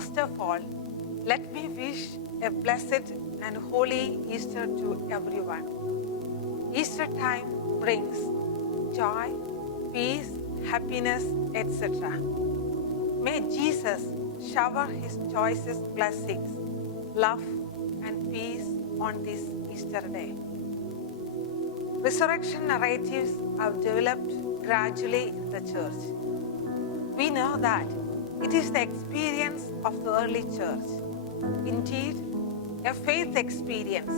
First of all, let me wish a blessed and holy Easter to everyone. Easter time brings joy, peace, happiness, etc. May Jesus shower his choicest blessings, love, and peace on this Easter day. Resurrection narratives have developed gradually in the church. We know that it is the experience of the early church, indeed, a faith experience.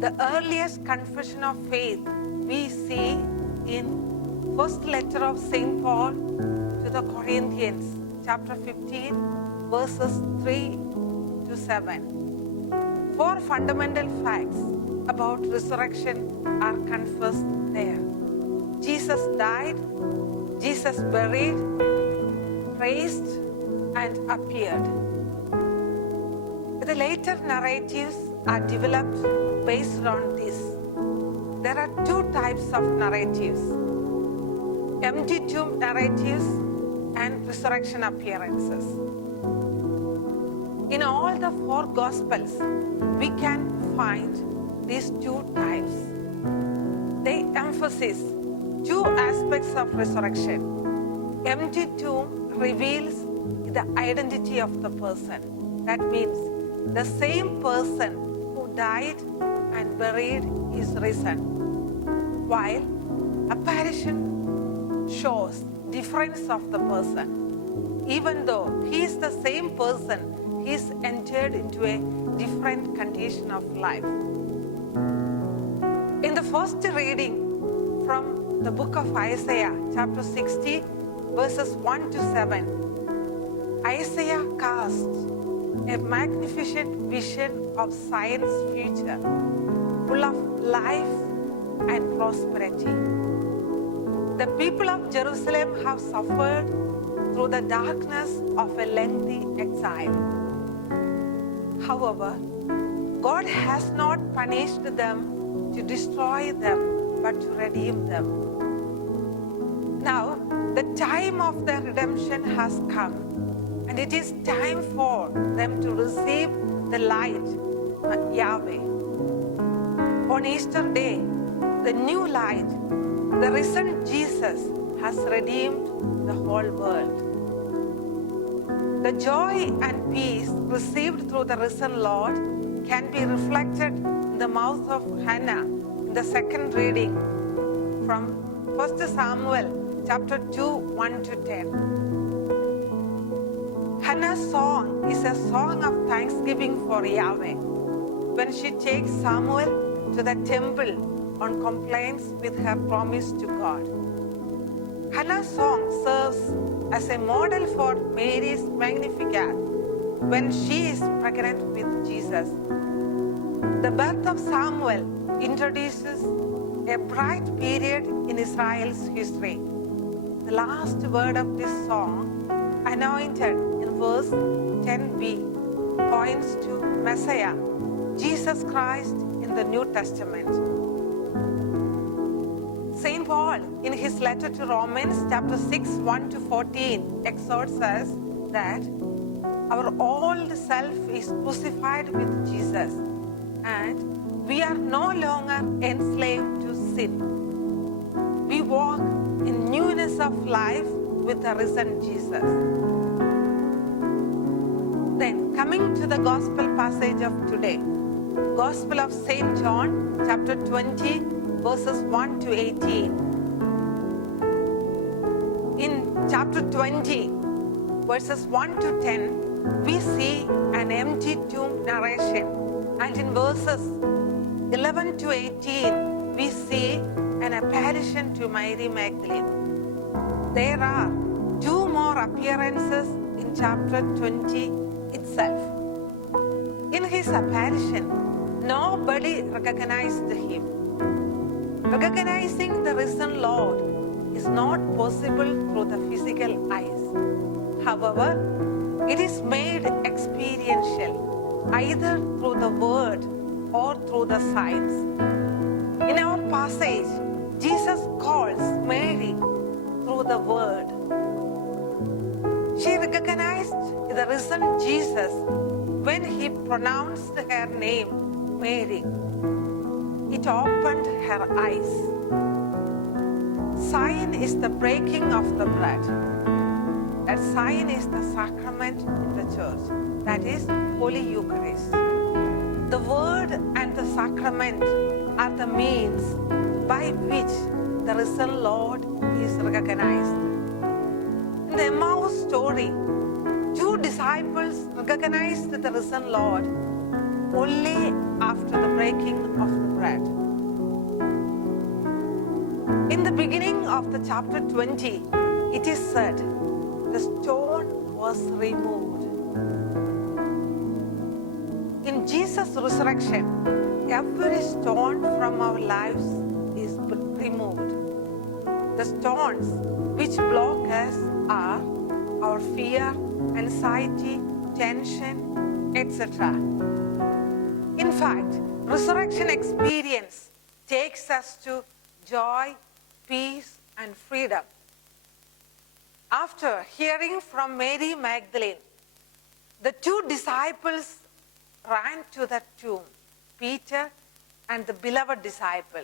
The earliest confession of faith we see in first letter of St. Paul to the Corinthians, chapter 15, verses 3 to 7. Four fundamental facts about resurrection are confessed there. Jesus died, Jesus buried, raised, and appeared. The later narratives are developed based on this. There are two types of narratives: empty tomb narratives and resurrection appearances. In all the four Gospels, we can find these two types. They emphasize two aspects of resurrection. Empty tomb reveals the identity of the person. That means the same person who died and buried is risen, while apparition shows difference of the person. Even though he is the same person, he is entered into a different condition of life. In the first reading from the book of Isaiah, chapter 60, verses 1 to 7, Isaiah casts a magnificent vision of Zion's future, full of life and prosperity. The people of Jerusalem have suffered through the darkness of a lengthy exile. However, God has not punished them to destroy them, but to redeem them. Now, the time of their redemption has come, and it is time for them to receive the light, Yahweh. On Easter Day, the new light, the risen Jesus, has redeemed the whole world. The joy and peace received through the risen Lord can be reflected in the mouth of Hannah in the second reading from 1 Samuel chapter 2, 1 to 10. Hannah's song is a song of thanksgiving for Yahweh when she takes Samuel to the temple on complaints with her promise to God. Hannah's song serves as a model for Mary's Magnificat when she is pregnant with Jesus. The birth of Samuel introduces a bright period in Israel's history. The last word of this song, anointed, in verse 10b, points to Messiah, Jesus Christ in the New Testament. St. Paul, in his letter to Romans, chapter 6, 1 to 14, exhorts us that our old self is crucified with Jesus, and we are no longer enslaved to sin. We walk in newness of life with the risen Jesus. Then, coming to the gospel passage of today, Gospel of St. John, chapter 20, verses 1 to 18. In chapter 20, verses 1 to 10, we see an empty tomb narration, and in verses 11 to 18, we see an apparition to Mary Magdalene. There are two more appearances in chapter 20 itself. In his apparition, nobody recognized him. Recognizing the risen Lord is not possible through the physical eyes. However, it is made experiential, either through the word or through the signs. In our passage, Jesus calls Mary through the word. She recognized the risen Jesus when he pronounced her name, Mary. It opened her eyes. Sign is the breaking of the bread. That sign is the sacrament in the church, that is Holy Eucharist. The word and the sacrament are the means by which the risen Lord is recognized. In the Emmaus story, 2 disciples recognized the risen Lord only after the breaking of the bread. In the beginning of the chapter 20, it is said, the stone was removed. In Jesus' resurrection, every stone from our lives is removed. The stones which block us are our fear, anxiety, tension, etc. In fact, resurrection experience takes us to joy, peace, and freedom. After hearing from Mary Magdalene, the 2 disciples ran to the tomb, Peter and the beloved disciple.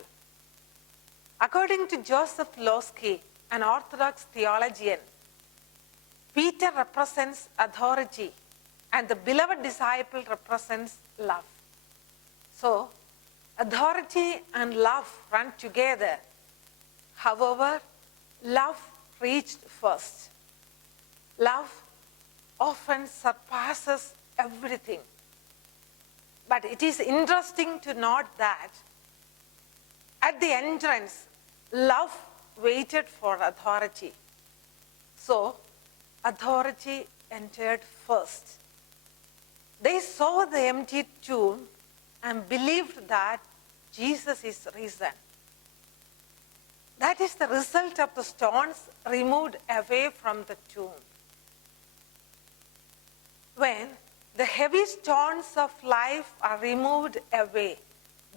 According to Joseph Losky, an Orthodox theologian, Peter represents authority and the beloved disciple represents love. So, authority and love run together. However, love reached first. Love often surpasses everything. But it is interesting to note that at the entrance, love waited for authority. So, authority entered first. They saw the empty tomb and believed that Jesus is risen. That is the result of the stones removed away from the tomb. When the heavy stones of life are removed away,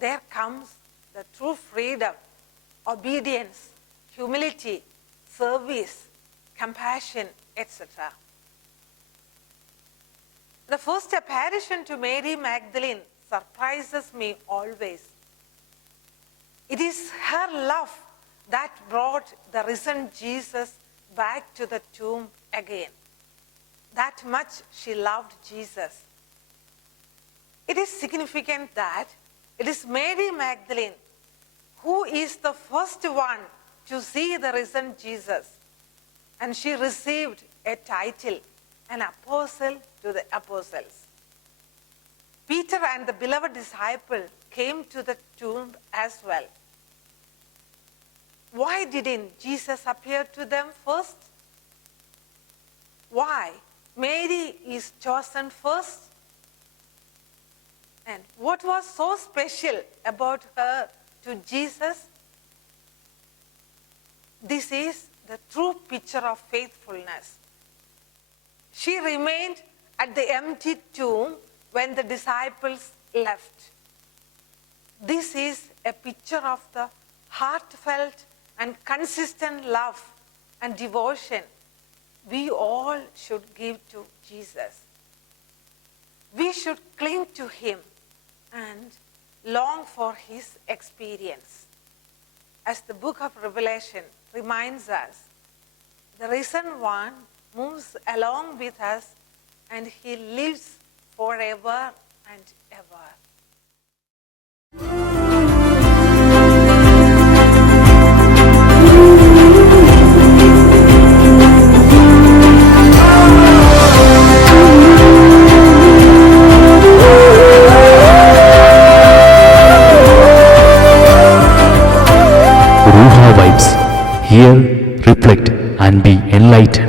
there comes the true freedom, obedience, humility, service, compassion, etc. The first apparition to Mary Magdalene surprises me always. It is her love that brought the risen Jesus back to the tomb again. That much she loved Jesus. It is significant that it is Mary Magdalene who is the first one to see the risen Jesus, and she received a title, an apostle to the apostles. Peter and the beloved disciple came to the tomb as well. Why didn't Jesus appear to them first? Why Mary is chosen first? And what was so special about her to Jesus? This is the true picture of faithfulness. She remained at the empty tomb when the disciples left. This is a picture of the heartfelt and consistent love and devotion we all should give to Jesus. We should cling to him and long for his experience. As the book of Revelation reminds us, the risen one moves along with us and he lives forever and ever. Ruha vibes. Hear, reflect, and be enlightened.